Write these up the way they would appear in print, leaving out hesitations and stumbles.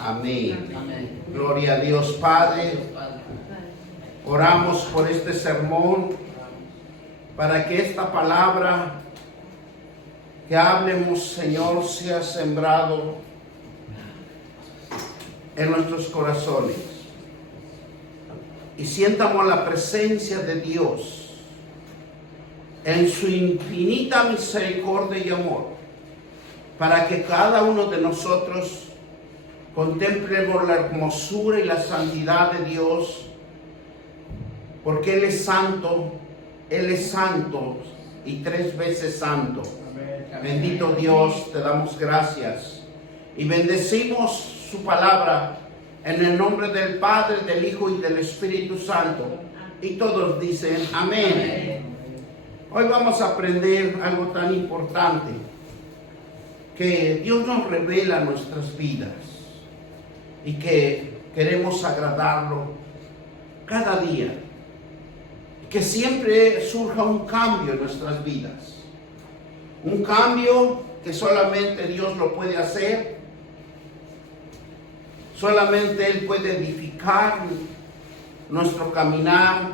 Amén. Amén. Gloria a Dios Padre. Oramos por este sermón para que esta palabra que hablemos, Señor, sea sembrado en nuestros corazones y sientamos la presencia de Dios en su infinita misericordia y amor, para que cada uno de nosotros contemplemos la hermosura y la santidad de Dios, porque Él es santo y 3 veces santo. Bendito Dios, te damos gracias y bendecimos su palabra en el nombre del Padre, del Hijo y del Espíritu Santo. Y todos dicen amén. Hoy vamos a aprender algo tan importante, que Dios nos revela nuestras vidas y que queremos agradarlo cada día, que siempre surja un cambio en nuestras vidas, un cambio que solamente Dios lo puede hacer, solamente Él puede edificar nuestro caminar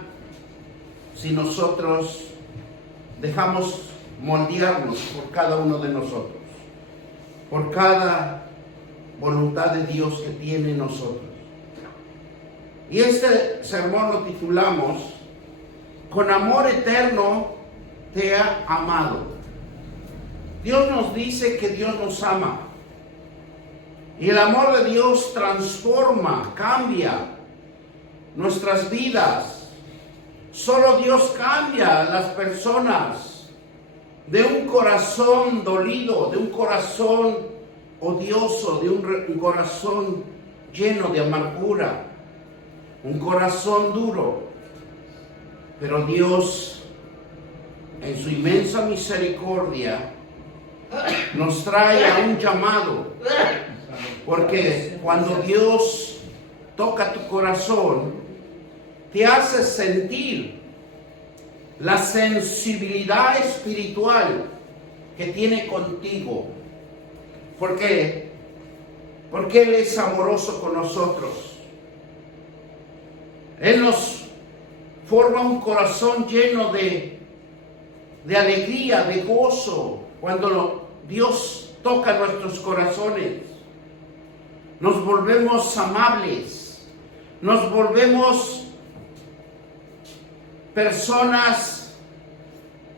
si nosotros dejamos moldearnos por cada uno de nosotros, por cada voluntad de Dios que tiene en nosotros. Y este sermón lo titulamos Con amor eterno te ha amado. Dios nos dice que Dios nos ama. Y el amor de Dios transforma, cambia nuestras vidas. Solo Dios cambia a las personas de un corazón dolido, de un corazón odioso, de un corazón lleno de amargura, un corazón duro. Pero Dios, en su inmensa misericordia, nos trae a un llamado, porque cuando Dios toca tu corazón, te hace sentir la sensibilidad espiritual que tiene contigo. ¿Por qué? Porque Él es amoroso con nosotros. Él nos forma un corazón lleno de alegría, de gozo, cuando Dios toca nuestros corazones. Nos volvemos amables, nos volvemos personas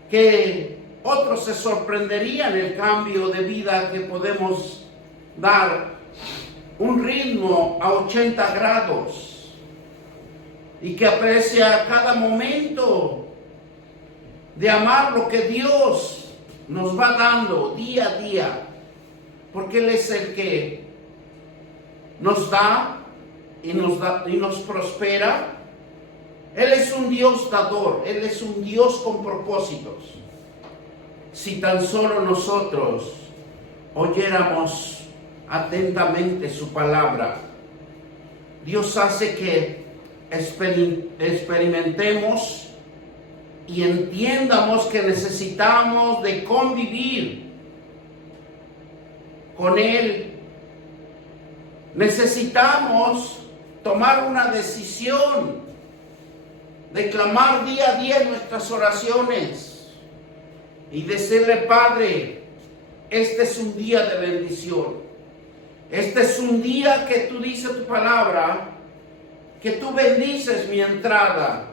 que otros se sorprenderían el cambio de vida que podemos dar, un ritmo a 80 grados y que aprecia cada momento de amar lo que Dios nos va dando día a día, porque Él es el que nos da y nos prospera. Él es un Dios dador, Él es un Dios con propósitos. Si tan solo nosotros oyéramos atentamente su palabra, Dios hace que experimentemos y entiendamos que necesitamos de convivir con Él. Necesitamos tomar una decisión de clamar día a día en nuestras oraciones y decirle: Padre, este es un día de bendición. Este es un día que tú dices tu palabra, que tú bendices mi entrada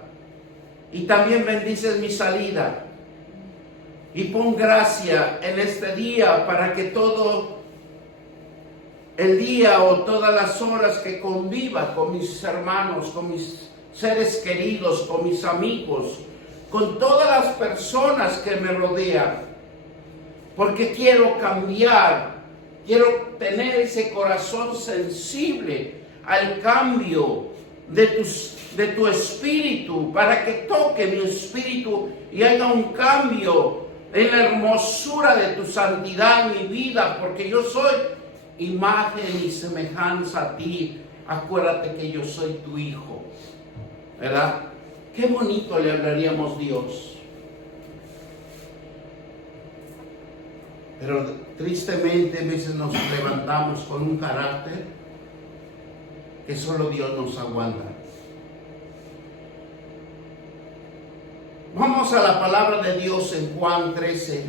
y también bendices mi salida. Y pon gracia en este día para que todo el día o todas las horas que conviva con mis hermanos, con mis seres queridos, con mis amigos, con todas las personas que me rodean, porque quiero cambiar, quiero tener ese corazón sensible al cambio de tu espíritu, para que toque mi espíritu y haya un cambio en la hermosura de tu santidad en mi vida, porque yo soy imagen y semejanza a ti. Acuérdate que yo soy tu hijo, ¿verdad? Qué bonito le hablaríamos a Dios. Pero tristemente a veces nos levantamos con un carácter que solo Dios nos aguanta. Vamos a la palabra de Dios en Juan 13,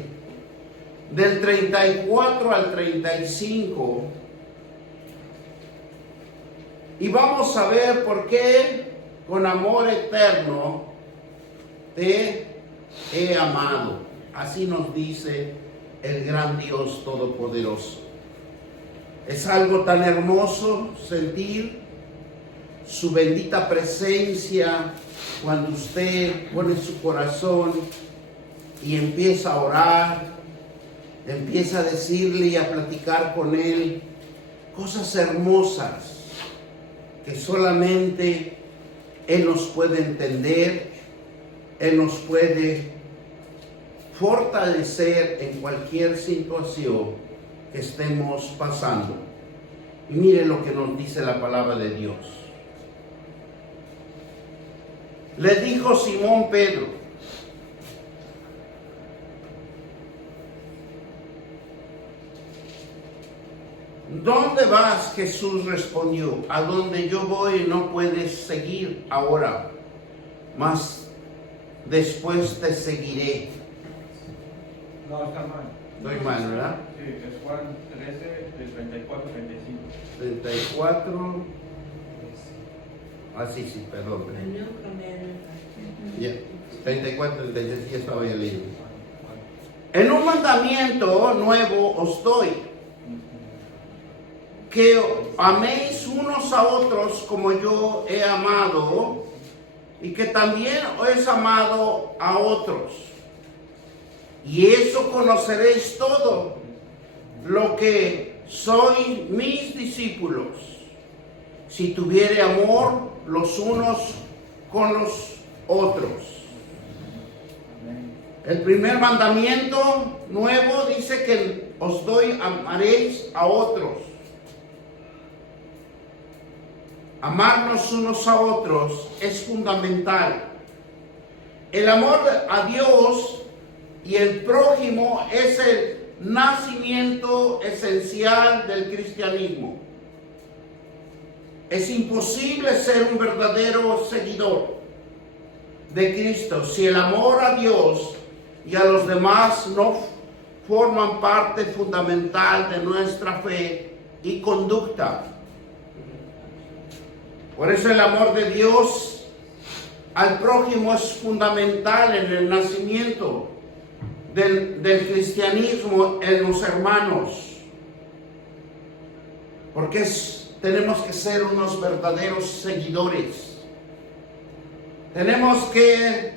del 34 al 35. Y vamos a ver por qué con amor eterno te he amado. Así nos dice el gran Dios Todopoderoso. Es algo tan hermoso sentir su bendita presencia cuando usted pone su corazón y empieza a orar, empieza a decirle y a platicar con Él cosas hermosas que solamente Él nos puede entender, Él nos puede fortalecer en cualquier situación que estemos pasando. Y mire lo que nos dice la palabra de Dios. Le dijo Simón Pedro: ¿dónde vas? Jesús respondió: a donde yo voy no puedes seguir ahora, mas después te seguiré. No, está mal. Estoy mal, ¿verdad? Sí, es Juan 13, del 34 al 35. 34. Ah, sí, perdón. Ya, 34, 36, ya estaba ya leyendo. En un mandamiento nuevo os doy, que améis unos a otros como yo he amado, y que también os he amado a otros. Y eso conoceréis todo, lo que sois mis discípulos, si tuviere amor los unos con los otros. El primer mandamiento nuevo dice que os doy, amaréis a otros. Amarnos unos a otros es fundamental. El amor a Dios y el prójimo es el nacimiento esencial del cristianismo. Es imposible ser un verdadero seguidor de Cristo si el amor a Dios y a los demás no forman parte fundamental de nuestra fe y conducta. Por eso el amor de Dios al prójimo es fundamental en el nacimiento del cristianismo en los hermanos. Porque tenemos que ser unos verdaderos seguidores. Tenemos que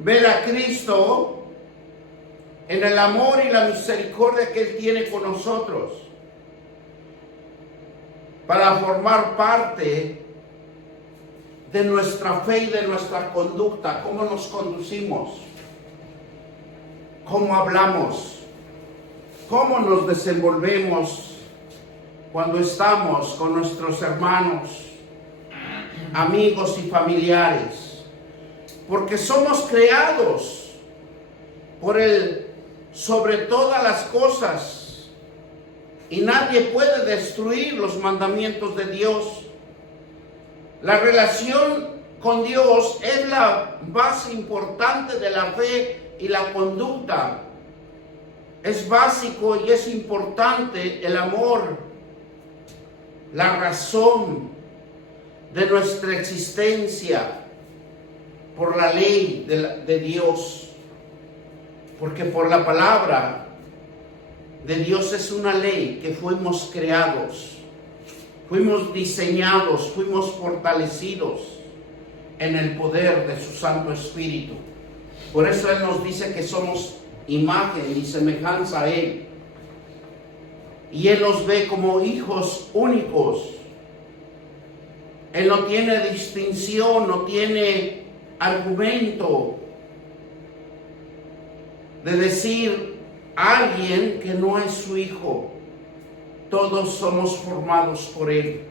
ver a Cristo en el amor y la misericordia que Él tiene con nosotros, para formar parte de nuestra fe y de nuestra conducta, cómo nos conducimos, cómo hablamos, cómo nos desenvolvemos cuando estamos con nuestros hermanos, amigos y familiares, porque somos creados por Él sobre todas las cosas y nadie puede destruir los mandamientos de Dios. La relación con Dios es la base importante de la fe y la conducta. Es básico y es importante el amor, la razón de nuestra existencia por la ley de Dios. Porque por la palabra de Dios es una ley que fuimos creados, fuimos diseñados, fuimos fortalecidos en el poder de su Santo Espíritu. Por eso Él nos dice que somos imagen y semejanza a Él. Y Él nos ve como hijos únicos. Él no tiene distinción, no tiene argumento de decir a alguien que no es su hijo. Todos somos formados por Él.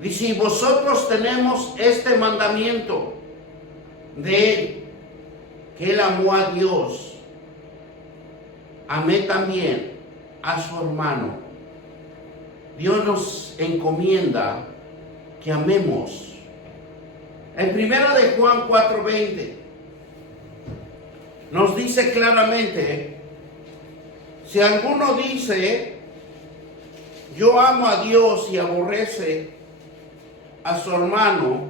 Dice: y vosotros tenemos este mandamiento de Él, que Él amó a Dios, amé también a su hermano. Dios nos encomienda que amemos. En 1 de Juan 4:20 nos dice claramente, si alguno dice, yo amo a Dios y aborrece a su hermano,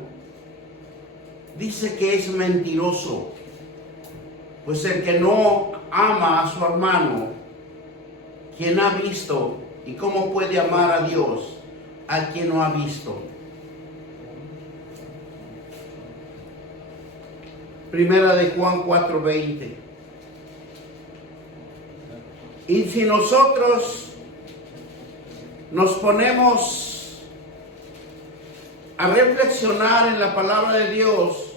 dice que es mentiroso. Pues el que no ama a su hermano, ¿quién ha visto? ¿Y cómo puede amar a Dios a quien no ha visto? Primera de Juan 4:20. Y si nosotros nos ponemos a reflexionar en la palabra de Dios,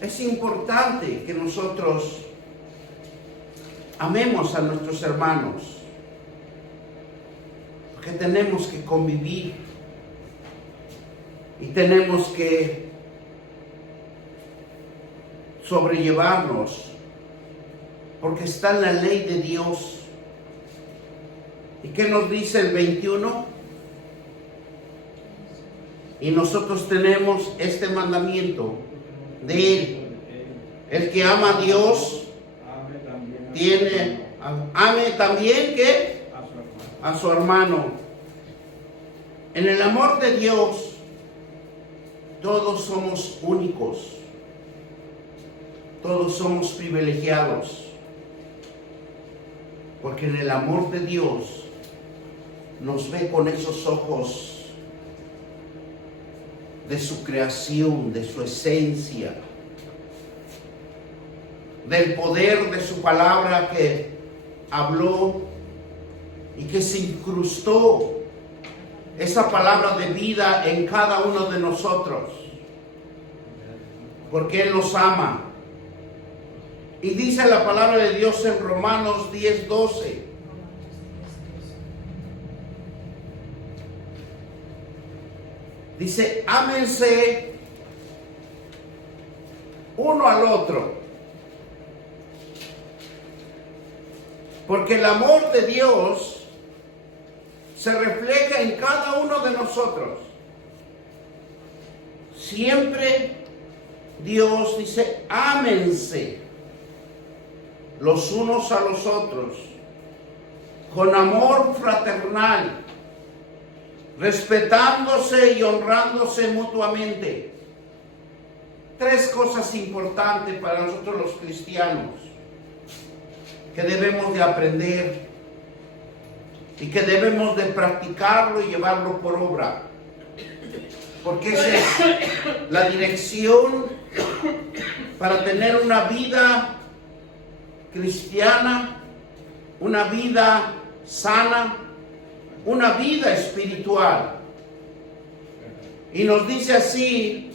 es importante que nosotros amemos a nuestros hermanos, porque tenemos que convivir y tenemos que sobrellevarnos, porque está en la ley de Dios. ¿Y qué nos dice el 21? Y nosotros tenemos este mandamiento de Él. El que ama a Dios ame también ¿qué? A su hermano. En el amor de Dios todos somos únicos, todos somos privilegiados, porque en el amor de Dios nos ve con esos ojos de su creación, de su esencia, del poder de su palabra que habló y que se incrustó esa palabra de vida en cada uno de nosotros, porque Él nos ama. Y dice la palabra de Dios en Romanos 10:12. Dice, ámense uno al otro, porque el amor de Dios se refleja en cada uno de nosotros. Siempre Dios dice, ámense los unos a los otros, con amor fraternal, respetándose y honrándose mutuamente. Tres cosas importantes para nosotros los cristianos que debemos de aprender y que debemos de practicarlo y llevarlo por obra, porque esa es la dirección para tener una vida cristiana, una vida sana, una vida espiritual. Y nos dice así,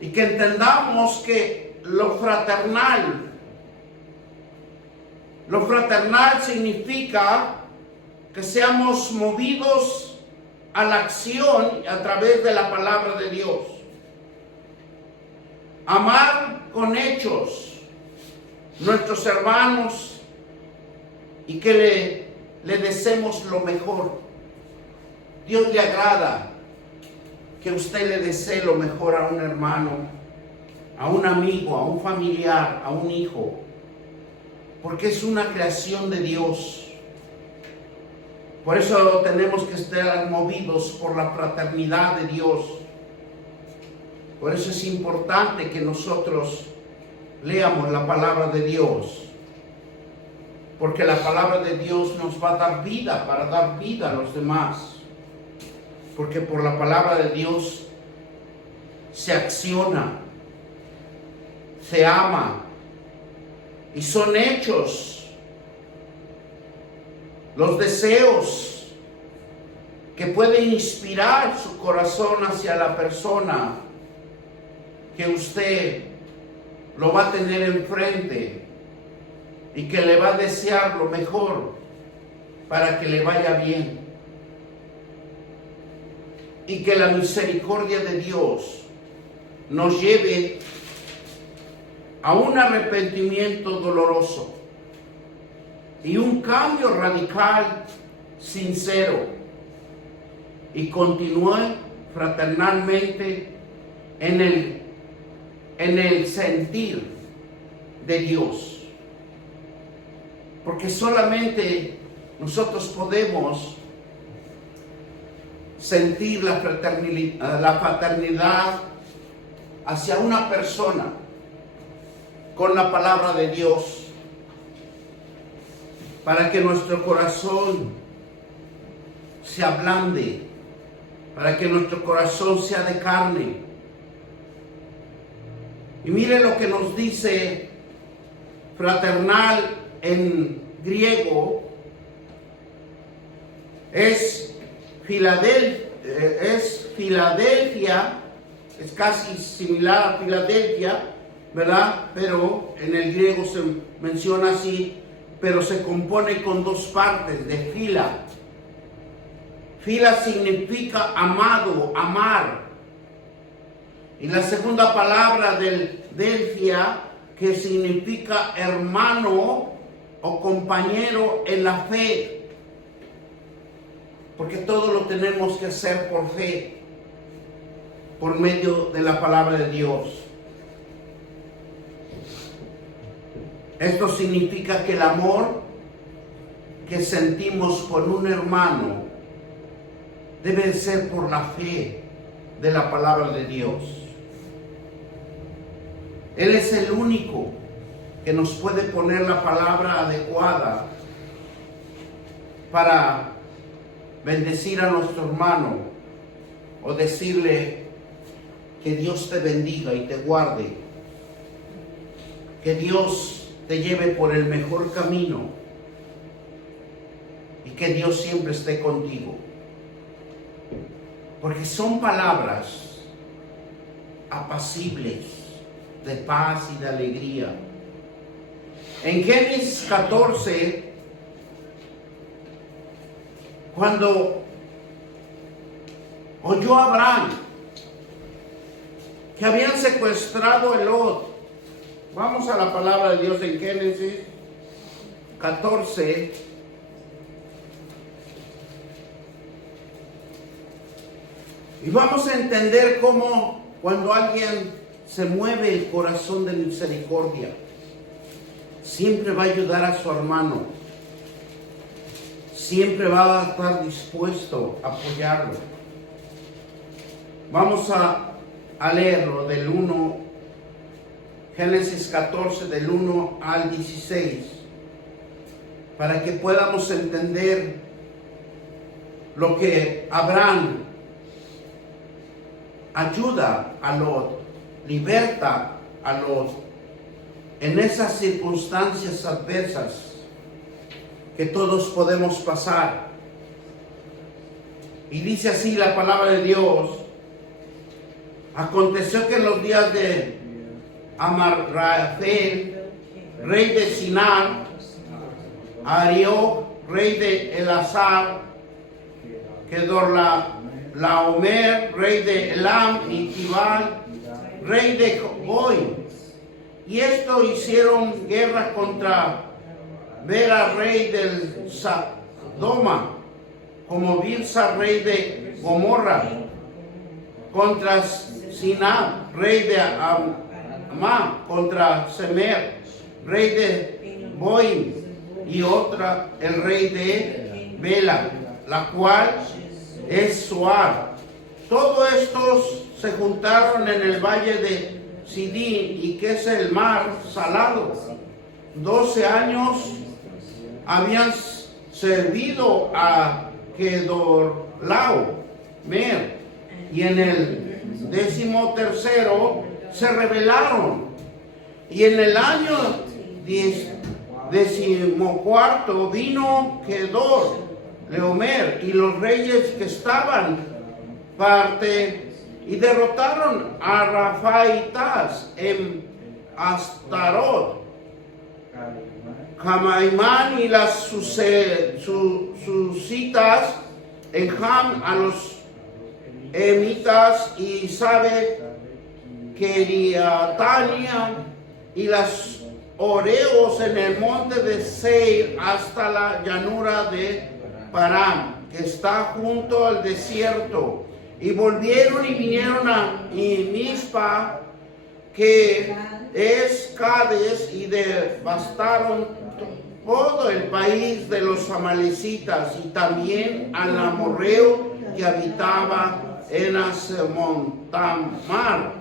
y que entendamos que lo fraternal significa que seamos movidos a la acción a través de la palabra de Dios. Amar con hechos nuestros hermanos y que le deseemos lo mejor. Dios le agrada que usted le desee lo mejor a un hermano, a un amigo, a un familiar, a un hijo, porque es una creación de Dios. Por eso tenemos que estar movidos por la fraternidad de Dios. Por eso es importante que nosotros leamos la palabra de Dios, porque la palabra de Dios nos va a dar vida, para dar vida a los demás, porque por la palabra de Dios se acciona, se ama y son hechos los deseos que pueden inspirar su corazón hacia la persona que usted lo va a tener enfrente y que le va a desear lo mejor para que le vaya bien. Y que la misericordia de Dios nos lleve a un arrepentimiento doloroso y un cambio radical sincero y continúe fraternalmente en el sentir de Dios. Porque solamente nosotros podemos sentir la fraternidad hacia una persona con la palabra de Dios, para que nuestro corazón se ablande, para que nuestro corazón sea de carne. Y mire lo que nos dice fraternal en griego, es Filadelfia, es casi similar a Filadelfia, ¿verdad? Pero en el griego se menciona así, pero se compone con dos partes de fila. Fila significa amado, amar. Y la segunda palabra del Delfia, que significa hermano o compañero en la fe. Porque todo lo tenemos que hacer por fe, por medio de la palabra de Dios. Esto significa que el amor que sentimos por un hermano debe ser por la fe de la palabra de Dios. Él es el único que nos puede poner la palabra adecuada para bendecir a nuestro hermano o decirle que Dios te bendiga y te guarde, que Dios te lleve por el mejor camino y que Dios siempre esté contigo. Porque son palabras apacibles, de paz y de alegría. En Génesis 14, cuando oyó Abraham que habían secuestrado a Lot, vamos a la palabra de Dios en Génesis 14. Y vamos a entender cómo cuando alguien se mueve el corazón de misericordia, siempre va a ayudar a su hermano, siempre va a estar dispuesto a apoyarlo. Vamos a leerlo del 1, Génesis 14, del 1 al 16, para que podamos entender lo que Abraham ayuda a Lot, liberta a Lot en esas circunstancias adversas que todos podemos pasar. Y dice así la palabra de Dios: aconteció que en los días de Amarrafel, rey de Sinar, Arioc, rey de Elazar, Kedorlaomer, rey de Elam, y Tibal, rey de Goy. Y esto hicieron guerra contra Bera, rey del Sodoma, como Birsa, rey de Gomorra, contra Sinab, rey de Amá, contra Semer, rey de Boim, y otra el rey de Bela, la cual es Zoar. Todos estos se juntaron en el valle de Sidín, y que es el mar salado. 12 años habían servido a Kedorlaomer, y en el 13º se rebelaron. Y en el año 14 vino Kedorlaomer y los reyes que estaban parte, y derrotaron a Rafaitas en Astarot, Jamaimán y las susitas en Ham, a los emitas, y Sabe, Keriatania y las Oreos en el monte de Seir hasta la llanura de Paran, que está junto al desierto. Y volvieron y vinieron a Mizpa, que es Cades, y devastaron todo el país de los amalecitas y también al amorreo que habitaba en Montamar.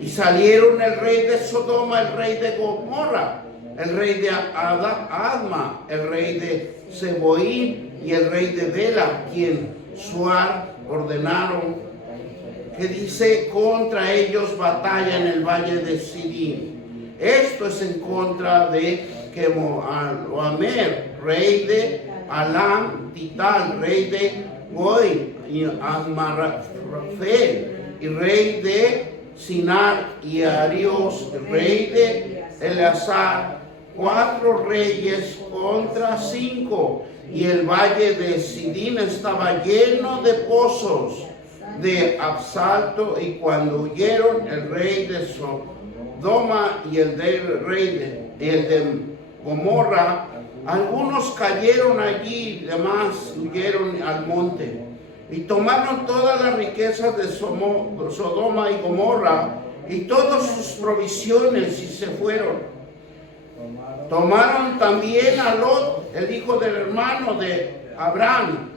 Y salieron el rey de Sodoma, el rey de Gomorra, el rey de Adma, el rey de Seboín y el rey de Bela, quien Suar ordenaron, que dice contra ellos batalla en el valle de Sidim. Esto es en contra de Kemoamer, rey de Alam, Tital, rey de Goi y Admarafel, y rey de Sinar y Arios, rey de Eleazar, 4 reyes contra 5, y el valle de Sidín estaba lleno de pozos de asalto, y cuando huyeron el rey de Sodoma y el de Gomorra, algunos cayeron allí, demás huyeron al monte. Y tomaron todas las riquezas de Sodoma y Gomorra y todas sus provisiones y se fueron. Tomaron también a Lot, el hijo del hermano de Abraham,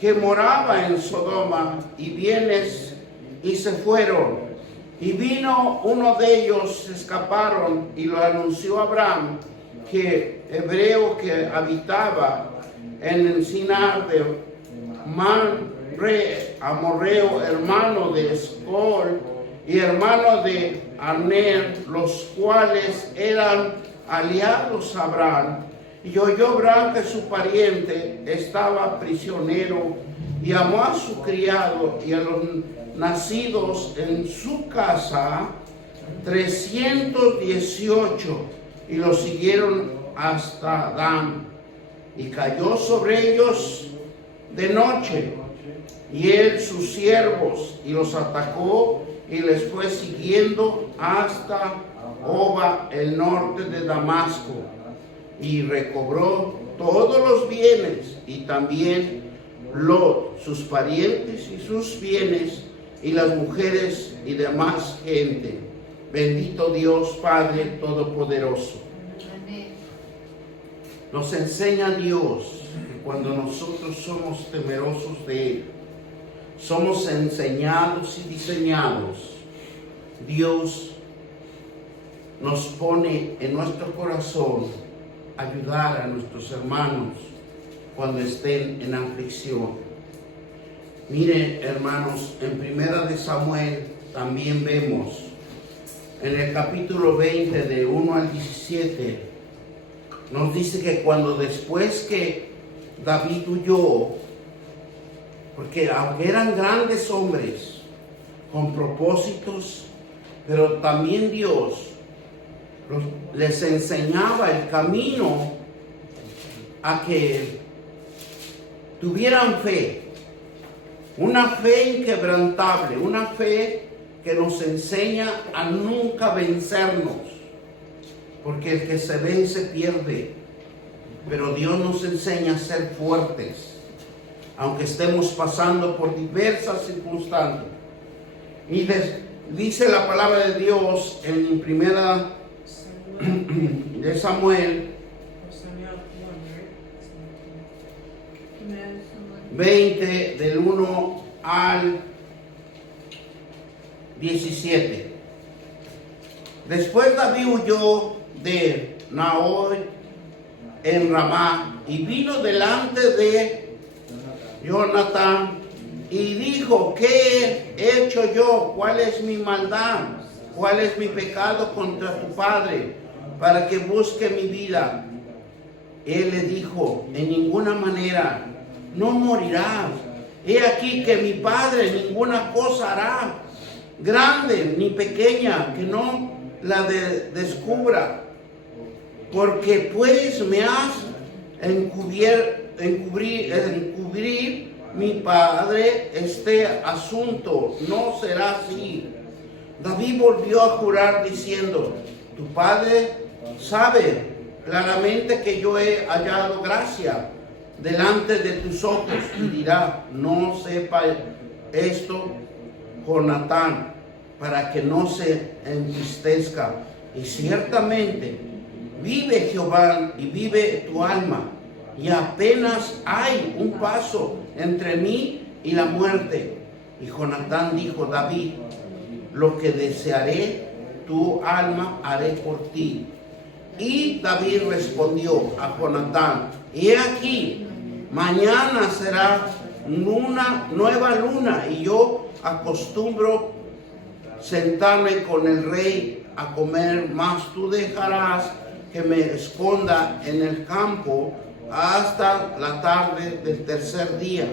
que moraba en Sodoma, y bienes, y se fueron. Y vino uno de ellos, se escaparon, y lo anunció a Abraham, que hebreo que habitaba en el Sinar de Manre, amorreo, hermano de Escol y hermano de Aner, los cuales eran aliados a Abraham. Y oyó Abraham que su pariente estaba prisionero, y amó a su criado y a los nacidos en su casa 318, y los siguieron hasta Dan. Y cayó sobre ellos de noche, y él sus siervos, y los atacó, y les fue siguiendo hasta Oba, el norte de Damasco, y recobró todos los bienes, y también Lot, sus parientes y sus bienes, y las mujeres y demás gente. Bendito Dios Padre Todopoderoso. Nos enseña Dios que cuando nosotros somos temerosos de Él, somos enseñados y diseñados, Dios nos pone en nuestro corazón ayudar a nuestros hermanos cuando estén en aflicción. Miren, hermanos, en Primera de Samuel también vemos en el capítulo 20 de 1 al 17, nos dice que cuando después que David huyó, porque aunque eran grandes hombres con propósitos, pero también Dios les enseñaba el camino a que tuvieran fe, una fe inquebrantable, una fe que nos enseña a nunca vencernos, porque el que se vence pierde, pero Dios nos enseña a ser fuertes, aunque estemos pasando por diversas circunstancias. Y dice la palabra de Dios en Primera de Samuel 20 del 1 al 17. Después David huyó de Naor en Ramá y vino delante de Jonatán y dijo: ¿qué he hecho yo? ¿Cuál es mi maldad? ¿Cuál es mi pecado contra tu padre para que busque mi vida? Él le dijo: en ninguna manera, no morirás. He aquí que mi padre ninguna cosa hará, grande ni pequeña, que no la descubra, porque pues me has encubrir mi padre este asunto, no será así. David volvió a jurar diciendo: tu padre sabe claramente que yo he hallado gracia delante de tus ojos y dirá, no sepa esto Jonatán, para que no se entristezca. Y ciertamente vive Jehová y vive tu alma, y apenas hay un paso entre mí y la muerte. Y Jonatán dijo, David, lo que desearé tu alma haré por ti. Y David respondió a Jonatán, he aquí, mañana será nueva luna, y yo acostumbro sentarme con el rey a comer, mas tú dejarás que me esconda en el campo hasta la tarde del tercer día.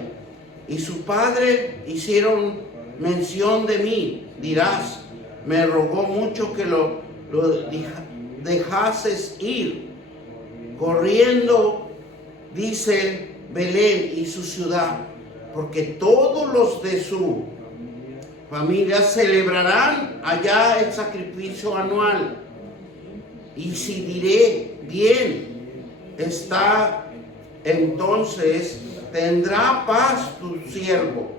Y su padre hicieron mención de mí, dirás, me rogó mucho que lo dejases ir. Corriendo, dice Belén y su ciudad, porque todos los de su familia celebrarán allá el sacrificio anual. Y si diré, bien está, entonces tendrá paz tu siervo.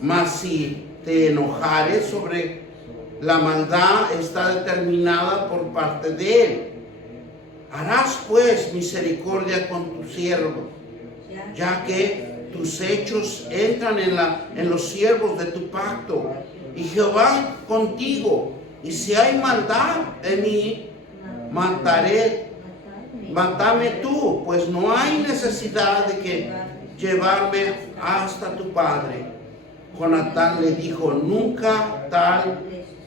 Mas si te enojares sobre la maldad, está determinada por parte de él. Harás pues misericordia con tu siervo, ya que tus hechos entran en los siervos de tu pacto, y Jehová contigo. Y si hay maldad en mí, mátame tú, pues no hay necesidad de que llevarme hasta tu padre. Jonatán le dijo, nunca tal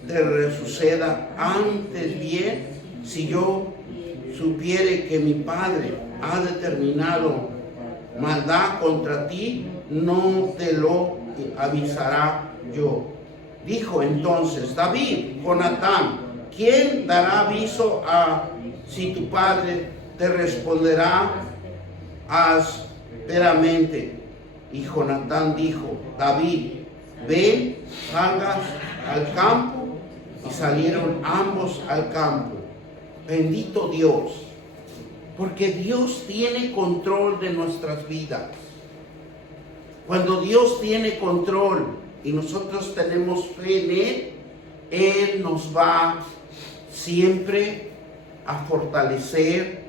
te suceda, antes bien, si yo supiere que mi padre ha determinado maldad contra ti, no te lo avisará yo. Dijo entonces David, Jonatán, ¿quién dará aviso si tu padre te responderá ásperamente? Y Jonatán dijo, David, ven, salgas al campo. Y salieron ambos al campo. Bendito Dios, porque Dios tiene control de nuestras vidas. Cuando Dios tiene control y nosotros tenemos fe en Él nos va siempre a fortalecer,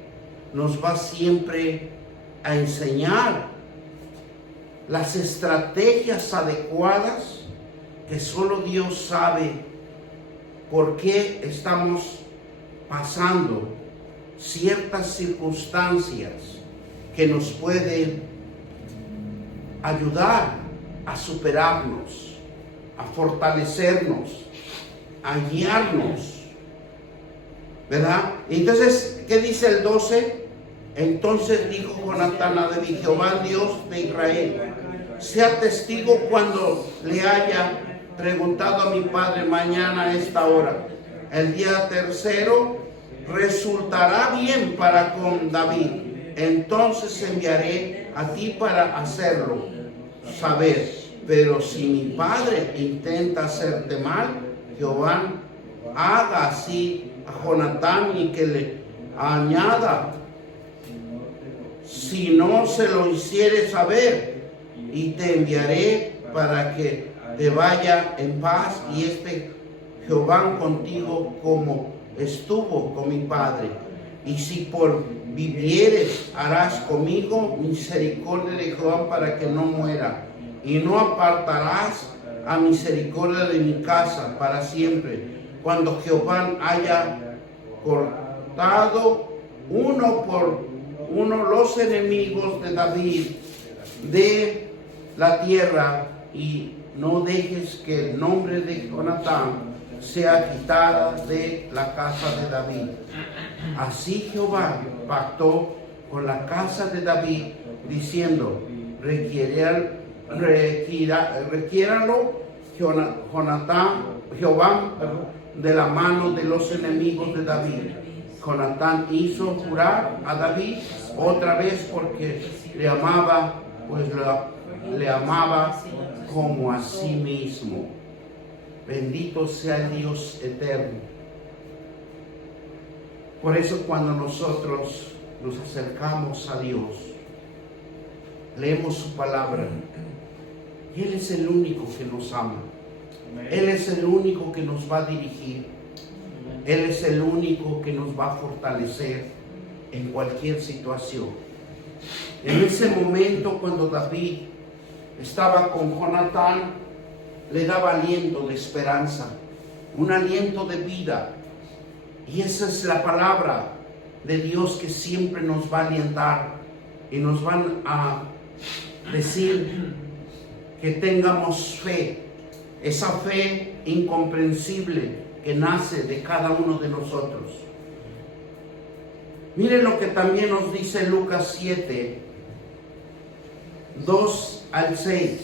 nos va siempre a enseñar las estrategias adecuadas que solo Dios sabe por qué estamos pasando ciertas circunstancias que nos pueden ayudar a superarnos, a fortalecernos, a guiarnos, ¿verdad? Entonces, ¿qué dice el 12? Entonces dijo Jonatán a David, Jehová Dios de Israel, sea testigo cuando le haya preguntado a mi padre mañana a esta hora. El día tercero resultará bien para con David. Entonces enviaré a ti para hacerlo saber. Pero si mi padre intenta hacerte mal, Jehová haga así a Jonatán y que le añada, si no se lo hiciere saber, y te enviaré para que te vaya en paz, y Jehová contigo como estuvo con mi padre. Y si por vivieres harás conmigo misericordia de Jehová para que no muera, y no apartarás a misericordia de mi casa para siempre, cuando Jehová haya cortado uno por uno los enemigos de David de la tierra, y no dejes que el nombre de Jonatán sea quitada de la casa de David. Así Jehová pactó con la casa de David, diciendo, requiéralo Jehová de la mano de los enemigos de David. Jonatán hizo jurar a David otra vez porque le amaba, pues le amaba como a sí mismo. Bendito sea el Dios eterno. Por eso cuando nosotros nos acercamos a Dios, leemos su palabra y Él es el único que nos ama. Él es el único que nos va a dirigir. Él es el único que nos va a fortalecer en cualquier situación. En ese momento, cuando David estaba con Jonatán, le daba aliento de esperanza, un aliento de vida. Y esa es la palabra de Dios que siempre nos va a alientar y nos van a decir que tengamos fe, esa fe incomprensible que nace de cada uno de nosotros. Miren lo que también nos dice Lucas 7, 2 al 6.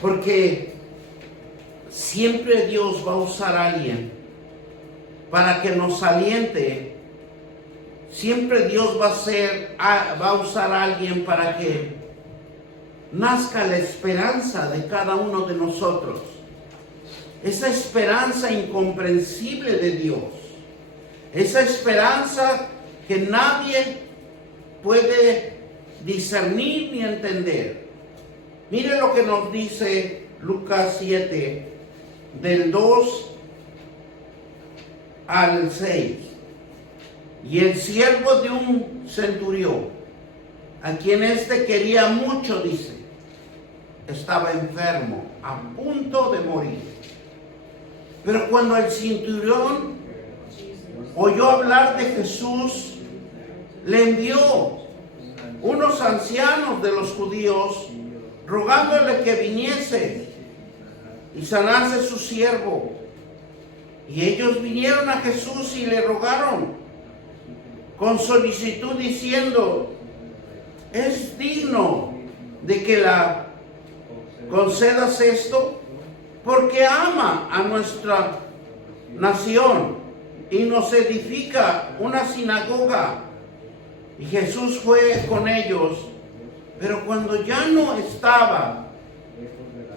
Porque siempre Dios va a usar a alguien para que nos aliente. Siempre Dios va a usar a alguien para que nazca la esperanza de cada uno de nosotros. Esa esperanza incomprensible de Dios. Esa esperanza que nadie puede discernir ni entender. Miren lo que nos dice Lucas 7, del 2 al 6. Y el siervo de un centurión, a quien éste quería mucho, dice, estaba enfermo, a punto de morir. Pero cuando el centurión oyó hablar de Jesús, le envió unos ancianos de los judíos, rogándole que viniese y sanase su siervo. Y ellos vinieron a Jesús y le rogaron con solicitud, diciendo: ¿es digno de que la concedas esto? Porque ama a nuestra nación y nos edifica una sinagoga. Y Jesús fue con ellos, pero cuando ya no estaba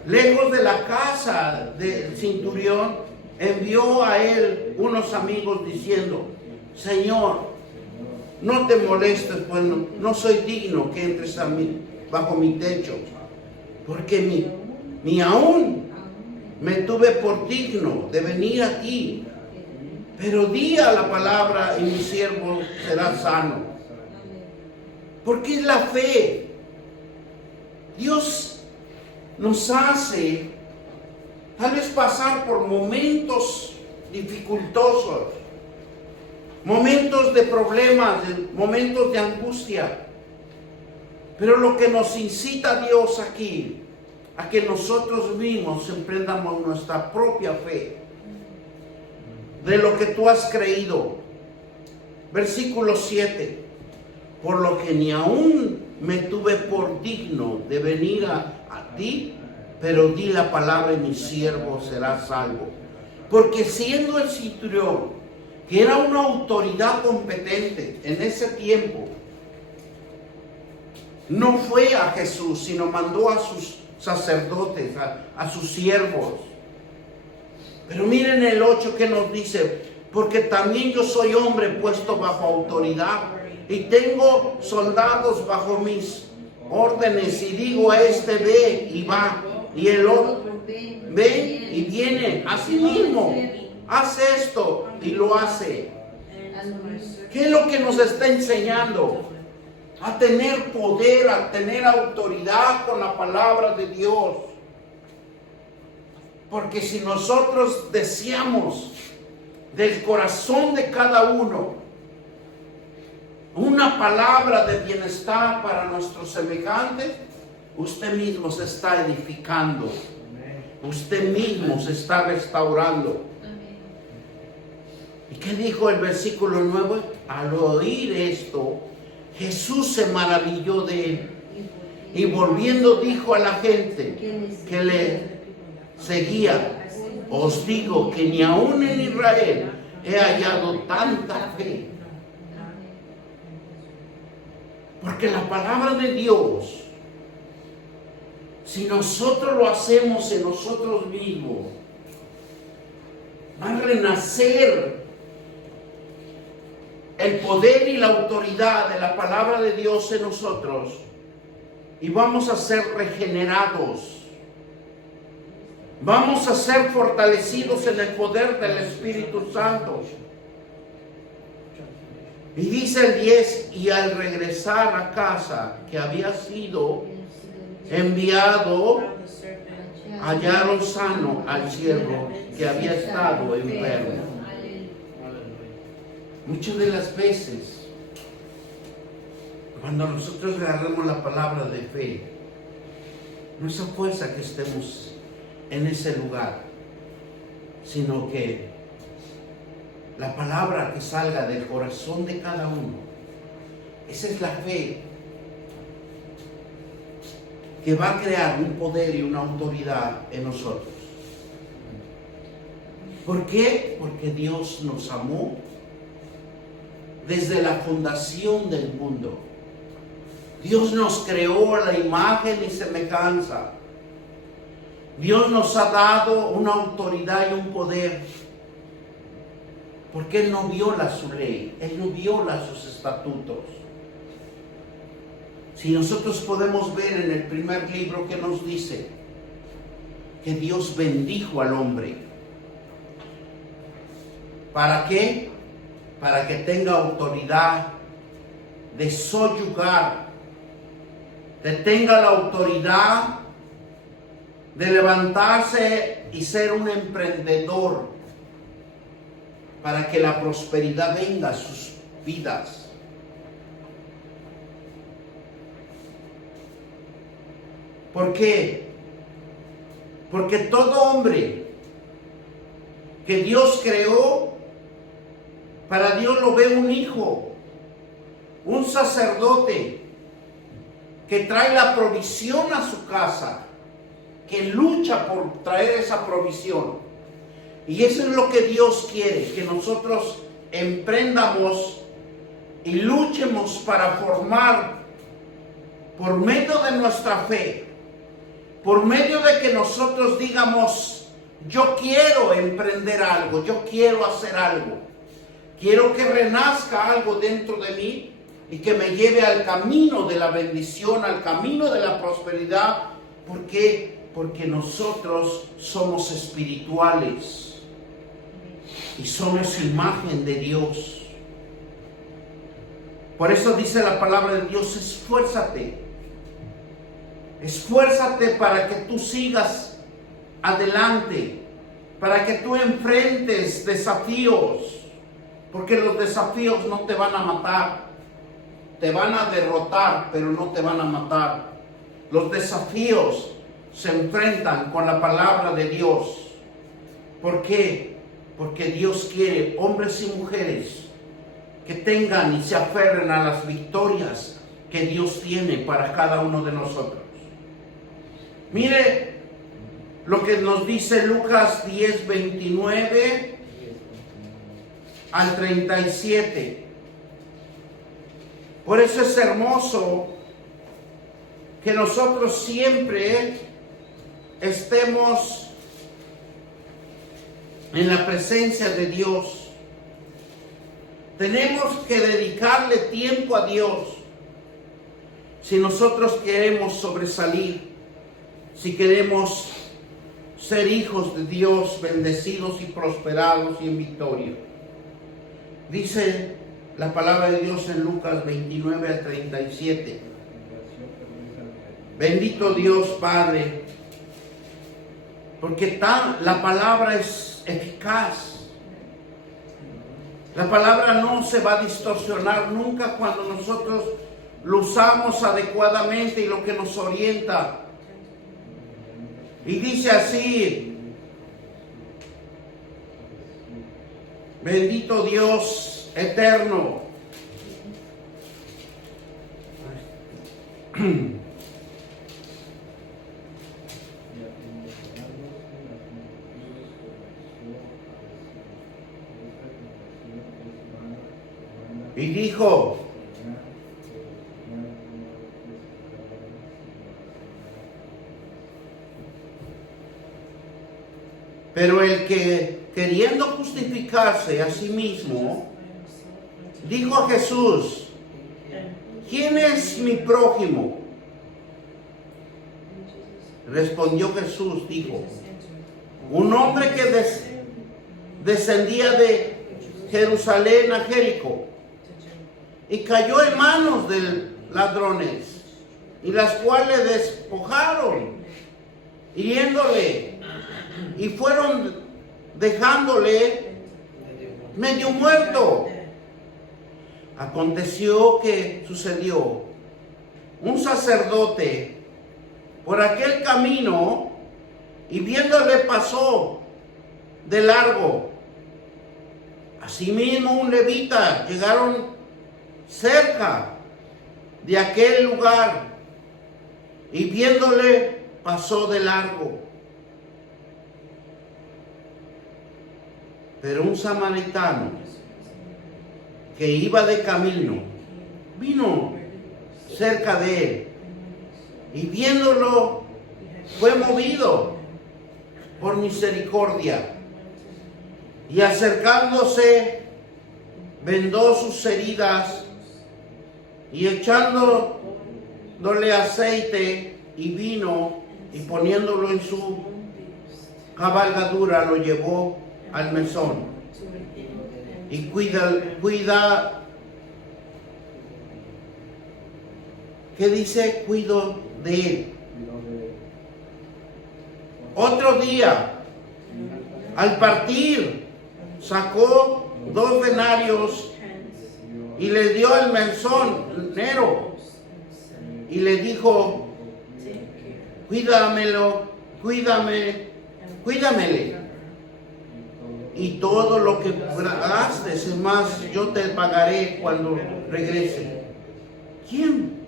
lejos de la casa del centurión, envió a él unos amigos diciendo: Señor, no te molestes, pues no soy digno que entres a mí, bajo mi techo, porque ni aún me tuve por digno de venir aquí, pero di a la palabra y mi siervo será sano. Porque es la fe. Dios nos hace tal vez pasar por momentos dificultosos, momentos de problemas, momentos de angustia. Pero lo que nos incita a Dios aquí, a que nosotros mismos emprendamos nuestra propia fe, de lo que tú has creído. Versículo 7. Por lo que ni aún me tuve por digno de venir a ti, pero di la palabra y mi siervo será salvo. Porque siendo el centurión, que era una autoridad competente en ese tiempo, no fue a Jesús, sino mandó a sus sacerdotes, a sus siervos. Pero miren el 8 que nos dice: porque también yo soy hombre puesto bajo autoridad, y tengo soldados bajo mis órdenes, y digo a este: ve, y va, y el otro: ve, y viene. Así mismo, hace esto, y lo hace. ¿Qué es lo que nos está enseñando? A tener poder, a tener autoridad con la palabra de Dios. Porque si nosotros deseamos del corazón de cada uno una palabra de bienestar para nuestros semejantes, usted mismo se está edificando. Usted mismo se está restaurando. ¿Y qué dijo el versículo 9? Al oír esto, Jesús se maravilló de él, y volviendo dijo a la gente que le seguía: os digo que ni aún en Israel he hallado tanta fe. Porque la palabra de Dios, si nosotros lo hacemos en nosotros mismos, va a renacer el poder y la autoridad de la palabra de Dios en nosotros y vamos a ser regenerados. Vamos a ser fortalecidos en el poder del Espíritu Santo. Y dice el 10, y al regresar a casa que había sido enviado, hallaron sano al siervo que había estado enfermo. Muchas de las veces, cuando nosotros agarramos la palabra de fe, no es a fuerza que estemos en ese lugar, sino que la palabra que salga del corazón de cada uno, esa es la fe que va a crear un poder y una autoridad en nosotros. ¿Por qué? Porque Dios nos amó desde la fundación del mundo. Dios nos creó a la imagen y semejanza. Dios nos ha dado una autoridad y un poder, porque Él no viola su ley, Él no viola sus estatutos. Si nosotros podemos ver en el primer libro que nos dice que Dios bendijo al hombre. ¿Para qué? Para que tenga autoridad de soyugar, que tenga la autoridad de levantarse y ser un emprendedor para que la prosperidad venga a sus vidas. ¿Por qué? Porque todo hombre que Dios creó, para Dios lo ve un hijo, un sacerdote que trae la provisión a su casa, que lucha por traer esa provisión. Y eso es lo que Dios quiere, que nosotros emprendamos y luchemos para formar, por medio de nuestra fe, por medio de que nosotros digamos, yo quiero emprender algo, yo quiero hacer algo, quiero que renazca algo dentro de mí y que me lleve al camino de la bendición, al camino de la prosperidad. ¿Por qué? Porque nosotros somos espirituales y somos imagen de Dios. Por eso dice la palabra de Dios, esfuérzate. Esfuérzate para que tú sigas adelante, para que tú enfrentes desafíos, porque los desafíos no te van a matar, te van a derrotar, pero no te van a matar. Los desafíos se enfrentan con la palabra de Dios. ¿Por qué? Porque Dios quiere hombres y mujeres que tengan y se aferren a las victorias que Dios tiene para cada uno de nosotros. Mire lo que nos dice Lucas 10, 29 al 37. Por eso es hermoso que nosotros siempre estemos en la presencia de Dios. Tenemos que dedicarle tiempo a Dios si nosotros queremos sobresalir, si queremos ser hijos de Dios, bendecidos y prosperados y en victoria. Dice la palabra de Dios en Lucas 29 al 37. Bendito Dios Padre, porque la palabra es eficaz. La palabra no se va a distorsionar nunca cuando nosotros lo usamos adecuadamente y lo que nos orienta. Y dice así: bendito Dios eterno, y dijo: pero el que queriendo justificarse a sí mismo dijo a Jesús: ¿quién es mi prójimo? Respondió Jesús, dijo: un hombre que descendía de Jerusalén a Jericó y cayó en manos de ladrones, y las cuales despojaron, hiriéndole, y fueron dejándole medio muerto. Aconteció que sucedió, un sacerdote por aquel camino, y viéndole pasó de largo. Asimismo un levita llegaron cerca de aquel lugar, y viéndole pasó de largo. Pero un samaritano que iba de camino vino cerca de él, y viéndolo fue movido por misericordia, y acercándose vendó sus heridas, y echándole aceite y vino, y poniéndolo en su cabalgadura, lo llevó al mesón. Y cuida, ¿qué dice? Cuido de él. Otro día, al partir, sacó 2 denarios y le dio al mesonero y le dijo: cuídamele, y todo lo que gastes, es más, yo te pagaré cuando regrese. ¿Quién,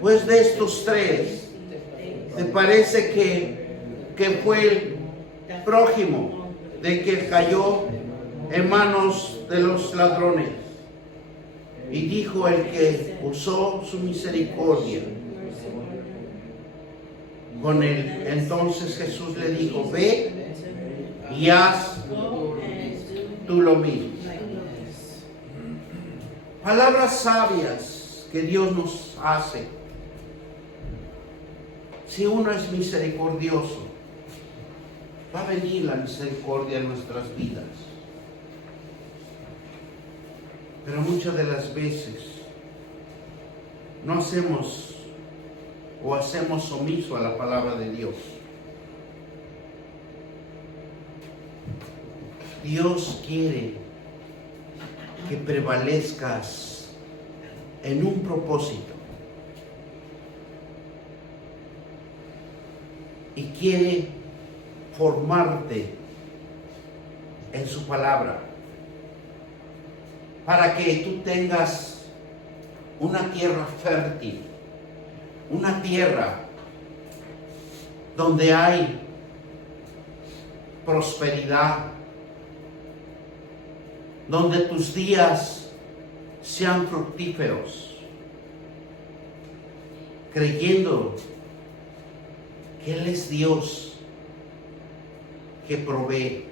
pues, de estos 3 te parece que fue el prójimo de que cayó en manos de los ladrones? Y dijo el que usó su misericordia con él. Entonces Jesús le dijo: ve y haz tú lo mismo. Palabras sabias que Dios nos hace. Si uno es misericordioso, va a venir la misericordia en nuestras vidas. Pero muchas de las veces no hacemos o hacemos omiso a la palabra de Dios. Dios quiere que prevalezcas en un propósito, y quiere formarte en su palabra, para que tú tengas una tierra fértil, una tierra donde hay prosperidad, donde tus días sean fructíferos, creyendo que Él es Dios que provee.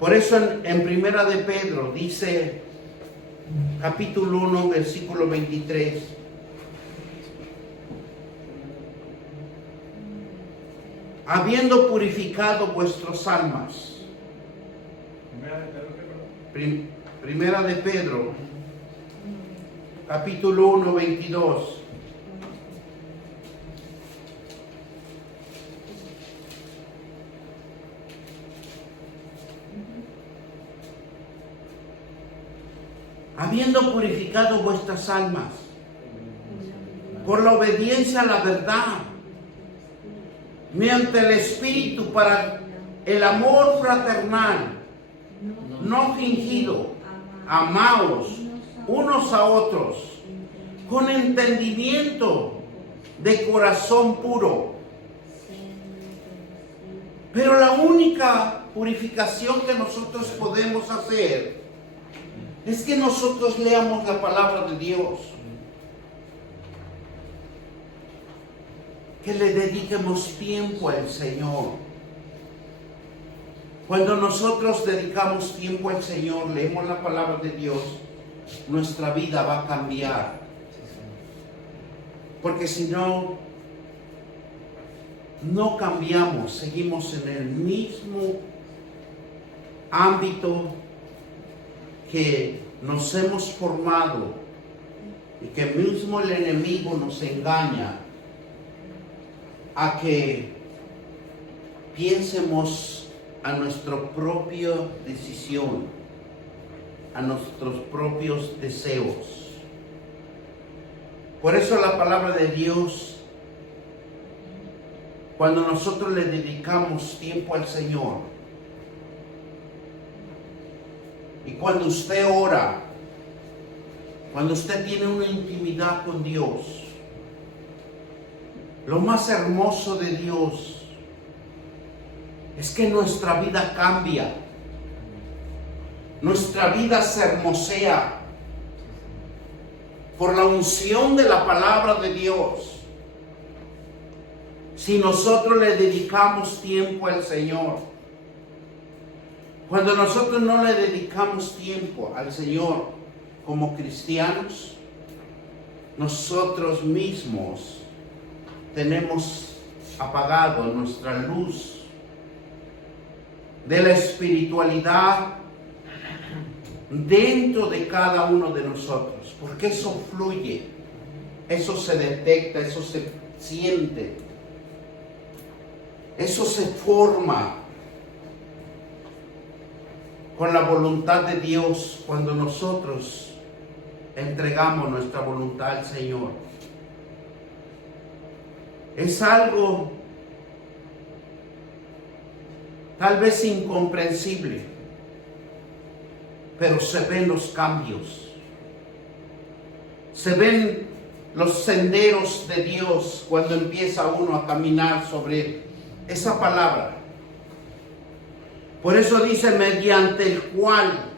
Por eso en Primera de Pedro dice, capítulo 1, versículo 23, habiendo purificado vuestras almas. Primera de Pedro, capítulo 1, 22. Habiendo purificado vuestras almas por la obediencia a la verdad, mediante el Espíritu, para el amor fraternal, no fingido, amaos unos a otros, con entendimiento de corazón puro. Pero la única purificación que nosotros podemos hacer es que nosotros leamos la palabra de Dios, que le dediquemos tiempo al Señor, Cuando nosotros dedicamos tiempo al Señor, leemos la palabra de Dios, nuestra vida va a cambiar. Porque si no, no cambiamos, seguimos en el mismo ámbito que nos hemos formado y que mismo el enemigo nos engaña a que piensemos a nuestra propia decisión, a nuestros propios deseos. Por eso la palabra de Dios, cuando nosotros le dedicamos tiempo al Señor, y cuando usted ora, cuando usted tiene una intimidad con Dios, lo más hermoso de Dios es que nuestra vida cambia, nuestra vida se hermosea por la unción de la palabra de Dios. Si nosotros le dedicamos tiempo al Señor, cuando nosotros no le dedicamos tiempo al Señor como cristianos, nosotros mismos tenemos apagado nuestra luz de la espiritualidad dentro de cada uno de nosotros, porque eso fluye, eso se detecta, eso se siente, eso se forma con la voluntad de Dios cuando nosotros entregamos nuestra voluntad al Señor. Es algo tal vez incomprensible, pero se ven los cambios, se ven los senderos de Dios cuando empieza uno a caminar sobre esa palabra. Por eso dice, mediante el cual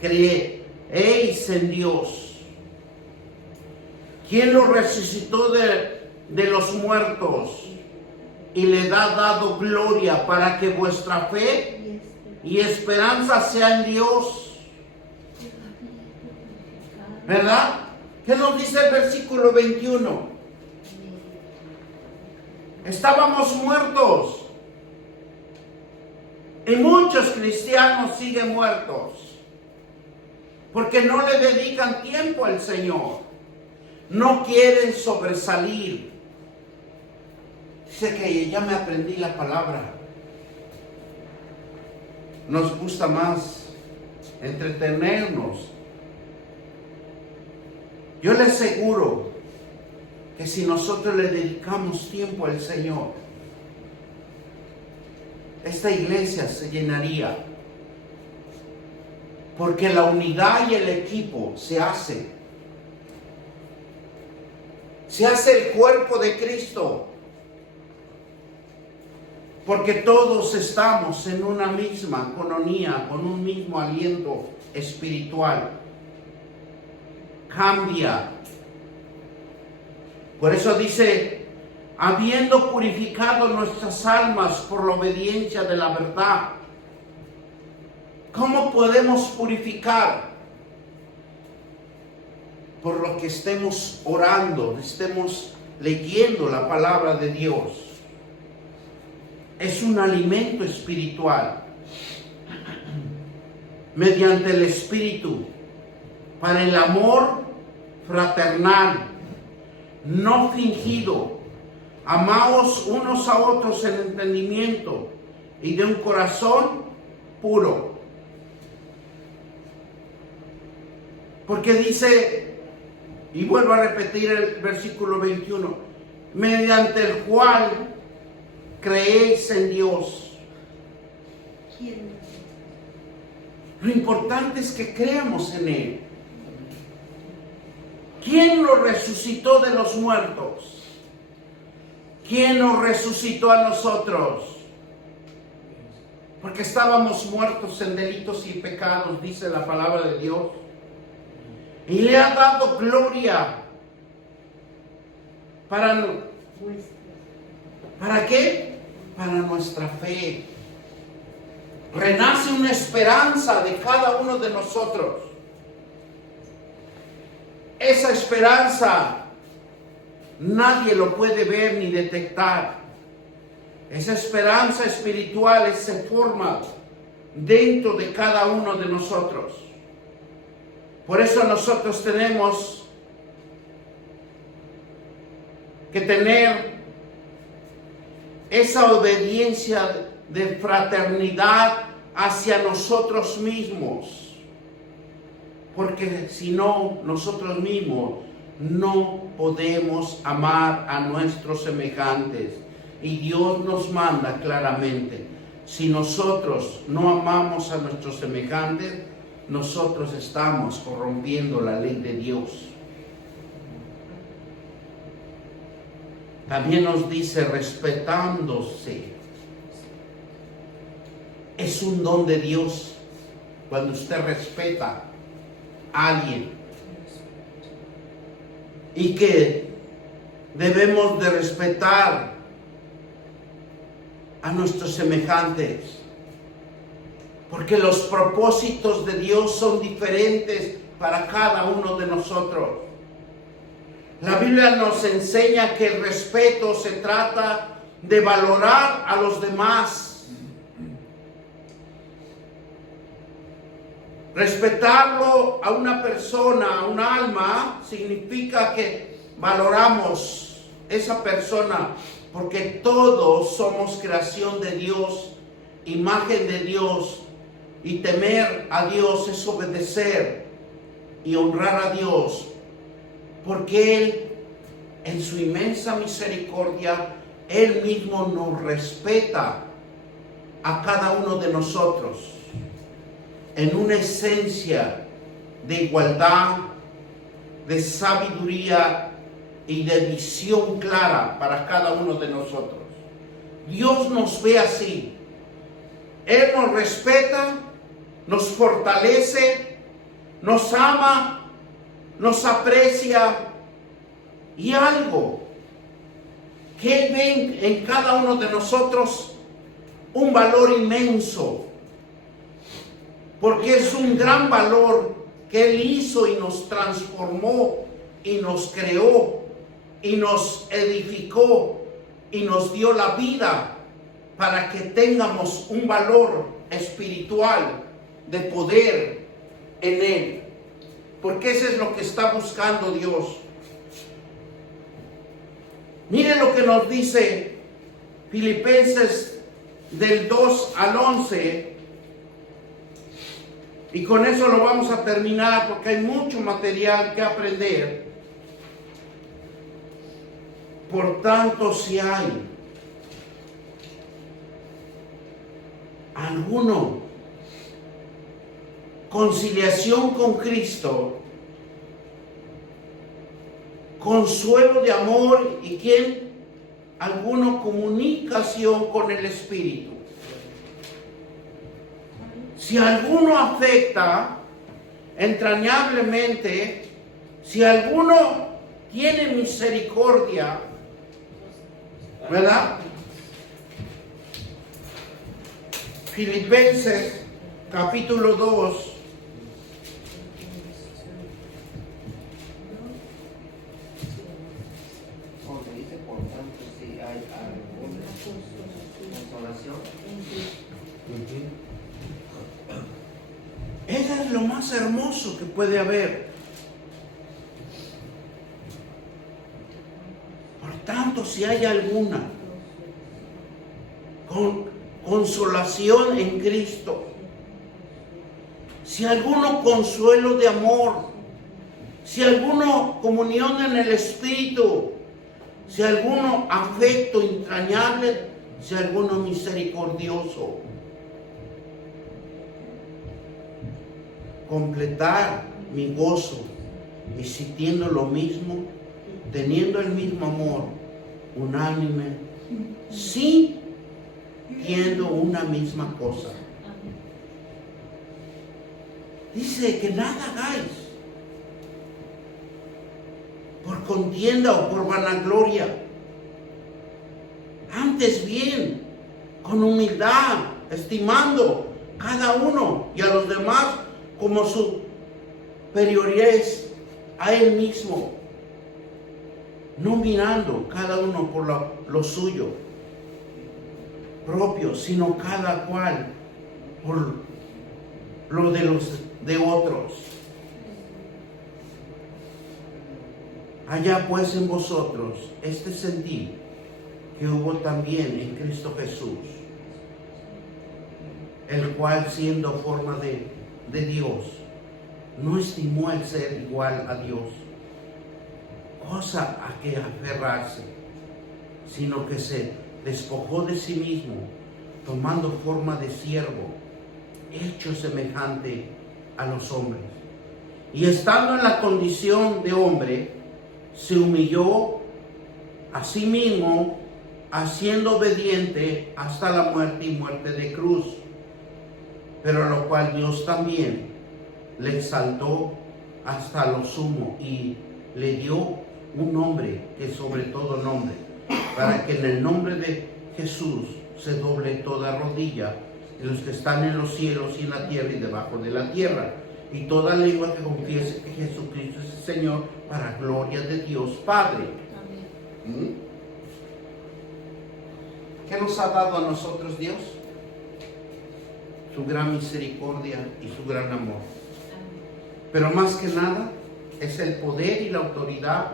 creéis en Dios, quien lo resucitó de los muertos y le ha dado gloria, para que vuestra fe y esperanza sea en Dios. ¿Verdad? ¿Qué nos dice el versículo 21? Estábamos muertos. Y muchos cristianos siguen muertos porque no le dedican tiempo al Señor. No quieren sobresalir. Dice que ya me aprendí la palabra. Nos gusta más entretenernos. Yo le aseguro que si nosotros le dedicamos tiempo al Señor, esta iglesia se llenaría, porque la unidad y el equipo se hace el cuerpo de Cristo, porque todos estamos en una misma coinonía, con un mismo aliento espiritual. Cambia. Por eso dice, habiendo purificado nuestras almas por la obediencia de la verdad. ¿Cómo podemos purificar? Por lo que estemos orando, estemos leyendo la palabra de Dios. Es un alimento espiritual. Mediante el Espíritu, para el amor fraternal, no fingido. Amaos unos a otros en entendimiento y de un corazón puro. Porque dice, y vuelvo a repetir el versículo 21, mediante el cual creéis en Dios. Lo importante es que creamos en Él. ¿Quién lo resucitó de los muertos? ¿Quién nos resucitó a nosotros? Porque estábamos muertos en delitos y pecados, dice la palabra de Dios. Y le ha dado gloria. ¿Para qué? para nuestra fe. Renace una esperanza de cada uno de nosotros. Esa esperanza nadie lo puede ver ni detectar. Esa esperanza espiritual se forma dentro de cada uno de nosotros. Por eso nosotros tenemos que tener esa obediencia de fraternidad hacia nosotros mismos. Porque si no, nosotros mismos no podemos amar a nuestros semejantes. Y Dios nos manda claramente, si nosotros no amamos a nuestros semejantes, nosotros estamos corrompiendo la ley de Dios. También nos dice respetándose. Es un don de Dios cuando usted respeta a alguien. Y que debemos de respetar a nuestros semejantes. Porque los propósitos de Dios son diferentes para cada uno de nosotros. La Biblia nos enseña que el respeto se trata de valorar a los demás. Respetarlo a una persona, a un alma, significa que valoramos esa persona, porque todos somos creación de Dios, imagen de Dios, y temer a Dios es obedecer y honrar a Dios. Porque Él, en su inmensa misericordia, Él mismo nos respeta a cada uno de nosotros en una esencia de igualdad, de sabiduría y de visión clara para cada uno de nosotros. Dios nos ve así. Él nos respeta, nos fortalece, nos ama, nos aprecia, y algo que Él ve en cada uno de nosotros un valor inmenso, porque es un gran valor que Él hizo y nos transformó y nos creó y nos edificó y nos dio la vida para que tengamos un valor espiritual de poder en Él. Porque eso es lo que está buscando Dios. Miren lo que nos dice Filipenses del 2 al 11. Y con eso lo vamos a terminar porque hay mucho material que aprender. Por tanto, si hay alguno conciliación con Cristo, consuelo de amor y ¿quién? Alguno comunicación con el Espíritu. Si alguno afecta entrañablemente, si alguno tiene misericordia, ¿verdad? Filipenses capítulo 2. Dice, por tanto, si hay alguna consolación. Eso es lo más hermoso que puede haber. Por tanto, si hay alguna consolación en Cristo, si alguno consuelo de amor, si alguno comunión en el Espíritu, si alguno afecto entrañable, si alguno misericordioso. Completar mi gozo, y sintiendo lo mismo, teniendo el mismo amor, unánime, sintiendo una misma cosa. Dice que nada hagáis por contienda o por vanagloria. Antes bien, con humildad, estimando cada uno y a los demás como superiores a él mismo, no mirando cada uno por lo suyo propio, sino cada cual por lo de otros. Haya pues en vosotros este sentir que hubo también en Cristo Jesús, el cual siendo forma de Dios, no estimó el ser igual a Dios, cosa a que aferrarse, sino que se despojó de sí mismo, tomando forma de siervo, hecho semejante a los hombres. Y estando en la condición de hombre, se humilló a sí mismo, haciendo obediente hasta la muerte y muerte de cruz. Pero lo cual Dios también le exaltó hasta lo sumo y le dio un nombre que sobre todo nombre, para que en el nombre de Jesús se doble toda rodilla de los que están en los cielos y en la tierra y debajo de la tierra, y toda lengua que confiese que Jesucristo es el Señor, para gloria de Dios Padre. Amén. ¿Qué nos ha dado a nosotros Dios? Su gran misericordia y su gran amor. Pero más que nada es el poder y la autoridad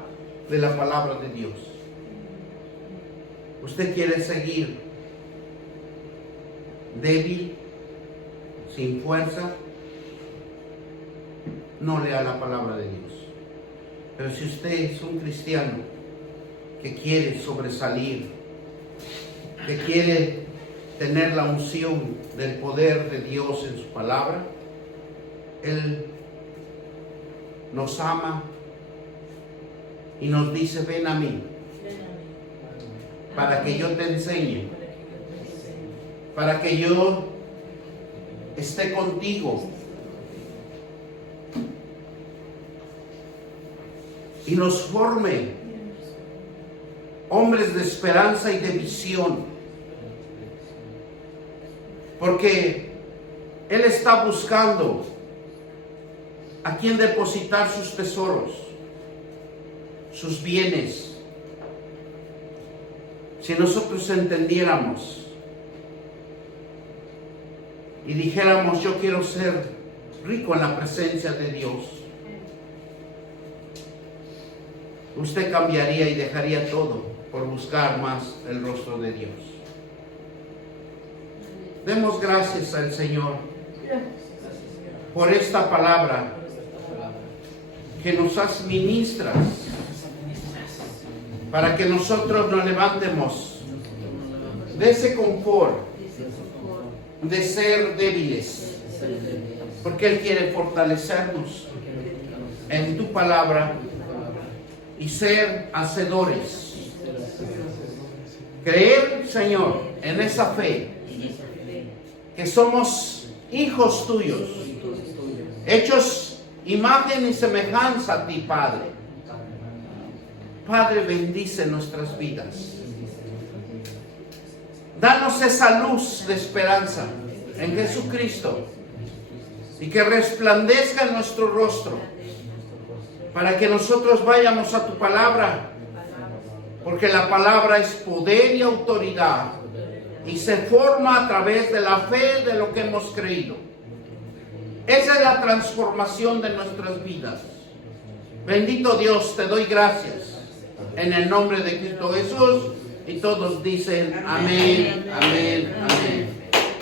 de la palabra de Dios. Usted quiere seguir débil, sin fuerza, no lea la palabra de Dios. Pero si usted es un cristiano que quiere sobresalir, que quiere tener la unción del poder de Dios en su palabra, Él nos ama y nos dice: ven a mí, para que yo te enseñe, para que yo esté contigo y nos forme hombres de esperanza y de visión, porque Él está buscando a quien depositar sus tesoros, sus bienes. Si nosotros entendiéramos y dijéramos: yo quiero ser rico en la presencia de Dios, usted cambiaría y dejaría todo por buscar más el rostro de Dios. Demos gracias al Señor por esta palabra que nos administras, para que nosotros nos levantemos de ese confort de ser débiles, porque Él quiere fortalecernos en tu palabra y ser hacedores. Creer, Señor, en esa fe, que somos hijos tuyos, hechos imagen y semejanza a ti, Padre. Padre, bendice nuestras vidas. Danos esa luz de esperanza en Jesucristo y que resplandezca en nuestro rostro, para que nosotros vayamos a tu palabra, porque la palabra es poder y autoridad y se forma a través de la fe de lo que hemos creído. Esa es la transformación de nuestras vidas. Bendito Dios, te doy gracias en el nombre de Cristo Jesús, y todos dicen amén, amén, amén.